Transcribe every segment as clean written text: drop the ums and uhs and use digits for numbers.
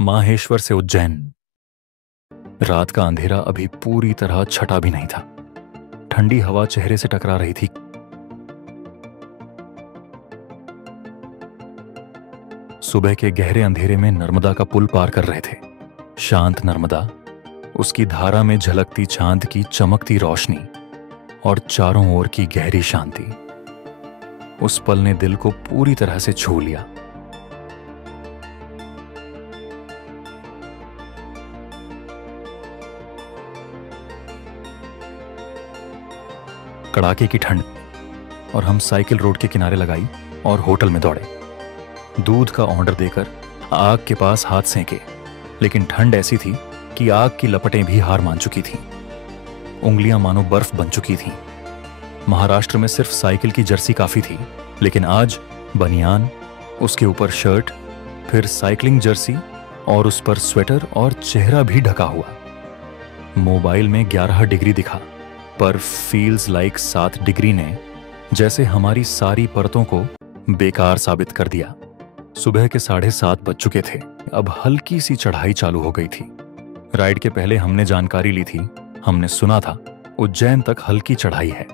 माहेश्वर से उज्जैन। रात का अंधेरा अभी पूरी तरह छटा भी नहीं था। ठंडी हवा चेहरे से टकरा रही थी। सुबह के गहरे अंधेरे में नर्मदा का पुल पार कर रहे थे। शांत नर्मदा, उसकी धारा में झलकती चांद की चमकती रोशनी और चारों ओर की गहरी शांति। उस पल ने दिल को पूरी तरह से छू लिया। कड़ाके की ठंड और हम साइकिल रोड के किनारे लगाई और होटल में दौड़े। दूध का ऑर्डर देकर आग के पास हाथ सेंके, लेकिन ठंड ऐसी थी कि आग की लपटें भी हार मान चुकी थीं। उंगलियां मानो बर्फ बन चुकी थीं। महाराष्ट्र में सिर्फ साइकिल की जर्सी काफी थी, लेकिन आज बनियान, उसके ऊपर शर्ट, फिर साइकिलिंग जर्सी और उस पर स्वेटर और चेहरा भी ढका हुआ। मोबाइल में 11 डिग्री दिखा, पर फील्स लाइक 7 डिग्री ने जैसे हमारी सारी परतों को बेकार साबित कर दिया। सुबह के 7:30 बज चुके थे। अब हल्की सी चढ़ाई चालू हो गई थी। राइड के पहले हमने जानकारी ली थी। हमने सुना था उज्जैन तक हल्की चढ़ाई है,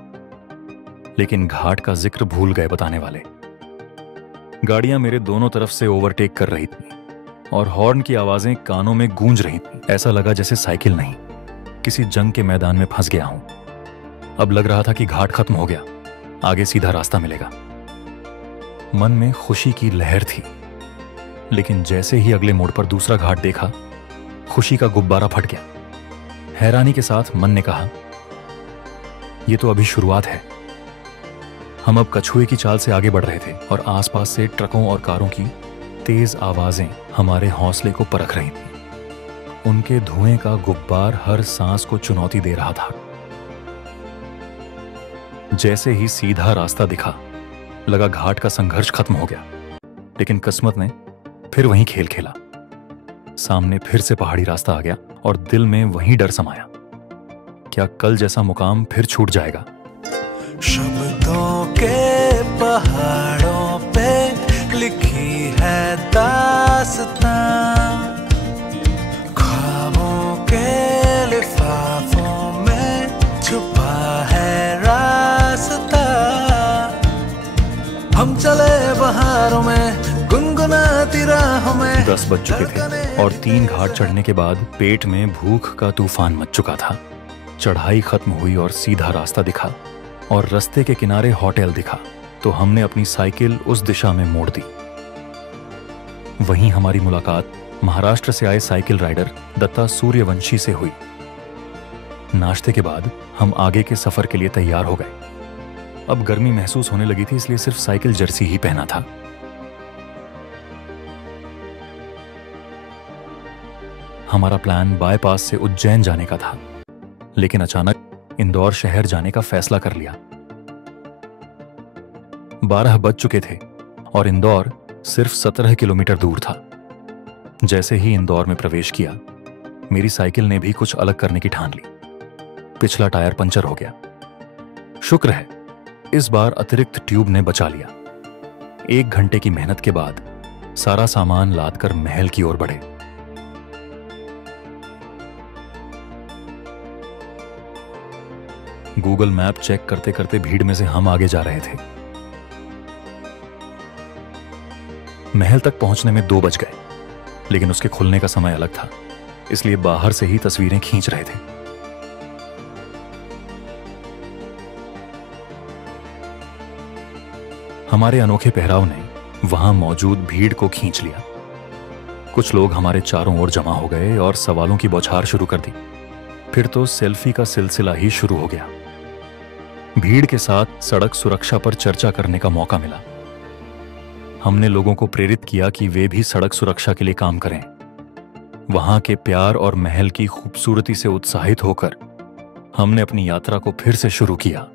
लेकिन घाट का जिक्र भूल गए बताने वाले। गाड़ियां मेरे दोनों तरफ से ओवरटेक कर रही थी और हॉर्न की आवाजें कानों में गूंज रही थी। ऐसा लगा जैसे साइकिल नहीं, किसी जंग के मैदान में फंस गया हूं। अब लग रहा था कि घाट खत्म हो गया, आगे सीधा रास्ता मिलेगा। मन में खुशी की लहर थी, लेकिन जैसे ही अगले मोड़ पर दूसरा घाट देखा, खुशी का गुब्बारा फट गया। हैरानी के साथ मन ने कहा, यह तो अभी शुरुआत है। हम अब कछुए की चाल से आगे बढ़ रहे थे और आसपास से ट्रकों और कारों की तेज आवाजें हमारे हौसले को परख रही थीं। उनके धुएं का गुब्बार हर सांस को चुनौती दे रहा था। जैसे ही सीधा रास्ता दिखा, लगा घाट का संघर्ष खत्म हो गया, लेकिन किस्मत ने फिर वहीं खेल खेला। सामने फिर से पहाड़ी रास्ता आ गया और दिल में वही डर समाया, क्या कल जैसा मुकाम फिर छूट जाएगा। शब्दों के पहाड़ों पे लिखी है दास्तां, ख्वाबों के लिफाफों में छुपा है रास्ता। हम चले बहारों में, गुनगुनाती राहों में। 10 बज चुके थे और 3 घाट चढ़ने के बाद पेट में भूख का तूफान मच चुका था। चढ़ाई खत्म हुई और सीधा रास्ता दिखा और रास्ते के किनारे होटल दिखा, तो हमने अपनी साइकिल उस दिशा में मोड़ दी। वहीं हमारी मुलाकात महाराष्ट्र से आए साइकिल राइडर दत्ता सूर्यवंशी से हुई। नाश्ते के बाद हम आगे के सफर के लिए तैयार हो गए। अब गर्मी महसूस होने लगी थी, इसलिए सिर्फ साइकिल जर्सी ही पहना था। हमारा प्लान बाईपास से उज्जैन जाने का था, लेकिन अचानक इंदौर शहर जाने का फैसला कर लिया। 12 बज चुके थे और इंदौर सिर्फ 17 किलोमीटर दूर था। जैसे ही इंदौर में प्रवेश किया, मेरी साइकिल ने भी कुछ अलग करने की ठान ली। पिछला टायर पंचर हो गया। शुक्र है इस बार अतिरिक्त ट्यूब ने बचा लिया। 1 घंटे की मेहनत के बाद सारा सामान लादकर महल की ओर बढ़े। गूगल मैप चेक करते करते भीड़ में से हम आगे जा रहे थे। महल तक पहुंचने में 2 बज गए, लेकिन उसके खुलने का समय अलग था, इसलिए बाहर से ही तस्वीरें खींच रहे थे। हमारे अनोखे पहराव ने वहां मौजूद भीड़ को खींच लिया। कुछ लोग हमारे चारों ओर जमा हो गए और सवालों की बौछार शुरू कर दी। फिर तो सेल्फी का सिलसिला ही शुरू हो गया। भीड़ के साथ सड़क सुरक्षा पर चर्चा करने का मौका मिला। हमने लोगों को प्रेरित किया कि वे भी सड़क सुरक्षा के लिए काम करें। वहां के प्यार और महल की खूबसूरती से उत्साहित होकर हमने अपनी यात्रा को फिर से शुरू किया।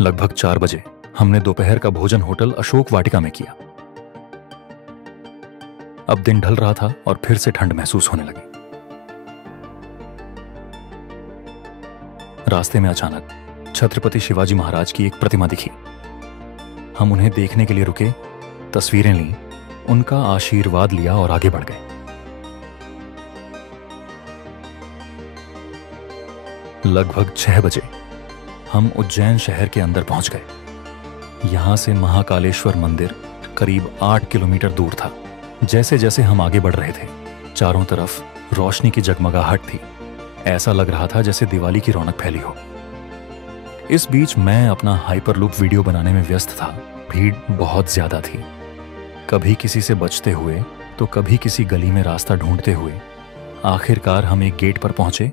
लगभग 4 बजे हमने दोपहर का भोजन होटल अशोक वाटिका में किया। अब दिन ढल रहा था और फिर से ठंड महसूस होने लगी। रास्ते में अचानक छत्रपति शिवाजी महाराज की एक प्रतिमा दिखी। हम उन्हें देखने के लिए रुके, तस्वीरें लीं उनका आशीर्वाद लिया और आगे बढ़ गए। लगभग 6 बजे हम उज्जैन शहर के अंदर पहुंच गए। यहां से महाकालेश्वर मंदिर करीब 8 किलोमीटर दूर था। जैसे जैसे हम आगे बढ़ रहे थे, चारों तरफ रोशनी की जगमगाहट थी। ऐसा लग रहा था जैसे दिवाली की रौनक फैली हो। इस बीच मैं अपना हाइपरलूप वीडियो बनाने में व्यस्त था। भीड़ बहुत ज्यादा थी, कभी किसी से बचते हुए तो कभी किसी गली में रास्ता ढूंढते हुए आखिरकार हम एक गेट पर पहुंचे।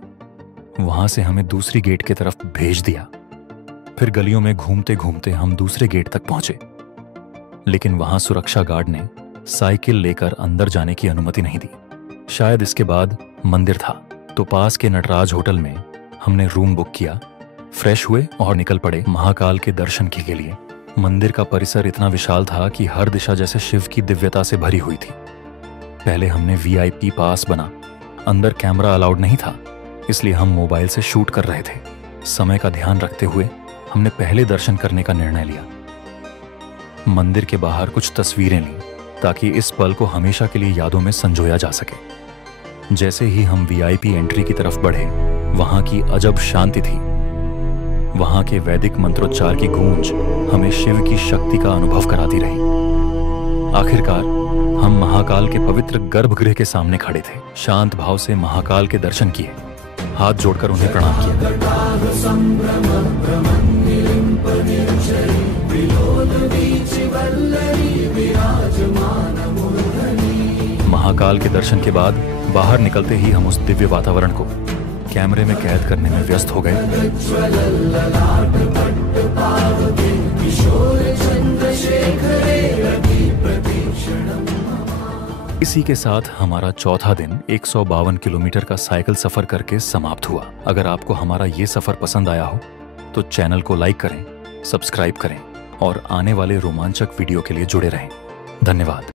वहां से हमें दूसरी गेट की तरफ भेज दिया। फिर गलियों में घूमते घूमते हम दूसरे गेट तक पहुंचे, लेकिन वहां सुरक्षा गार्ड ने साइकिल लेकर अंदर जाने की अनुमति नहीं दी। शायद इसके बाद मंदिर था, तो पास के नटराज होटल में हमने रूम बुक किया, फ्रेश हुए और निकल पड़े महाकाल के दर्शन के लिए। मंदिर का परिसर इतना विशाल था कि हर दिशा जैसे शिव की दिव्यता से भरी हुई थी। पहले हमने VIP पास बना। अंदर कैमरा अलाउड नहीं था, इसलिए हम मोबाइल से शूट कर रहे थे। समय का ध्यान रखते हुए हमने पहले दर्शन करने का निर्णय लिया। मंदिर के बाहर कुछ तस्वीरें लीं ताकि इस पल को हमेशा के लिए यादों में संजोया जा सके। जैसे ही हम VIP एंट्री की तरफ बढ़े, वहां की अजब शांति थी। वहां के वैदिक मंत्रोच्चार की गूंज हमें शिव की शक्ति का अनुभव कराती रही। आखिरकार हम महाकाल के पवित्र गर्भगृह के सामने खड़े थे। शांत भाव से महाकाल के दर्शन किए, हाथ जोड़कर उन्हें प्रणाम किया। महाकाल के दर्शन के बाद बाहर निकलते ही हम उस दिव्य वातावरण को कैमरे में कैद करने में व्यस्त हो गए। इसी के साथ हमारा चौथा दिन 152 किलोमीटर का साइकिल सफर करके समाप्त हुआ। अगर आपको हमारा ये सफर पसंद आया हो तो चैनल को लाइक करें, सब्सक्राइब करें और आने वाले रोमांचक वीडियो के लिए जुड़े रहें। धन्यवाद।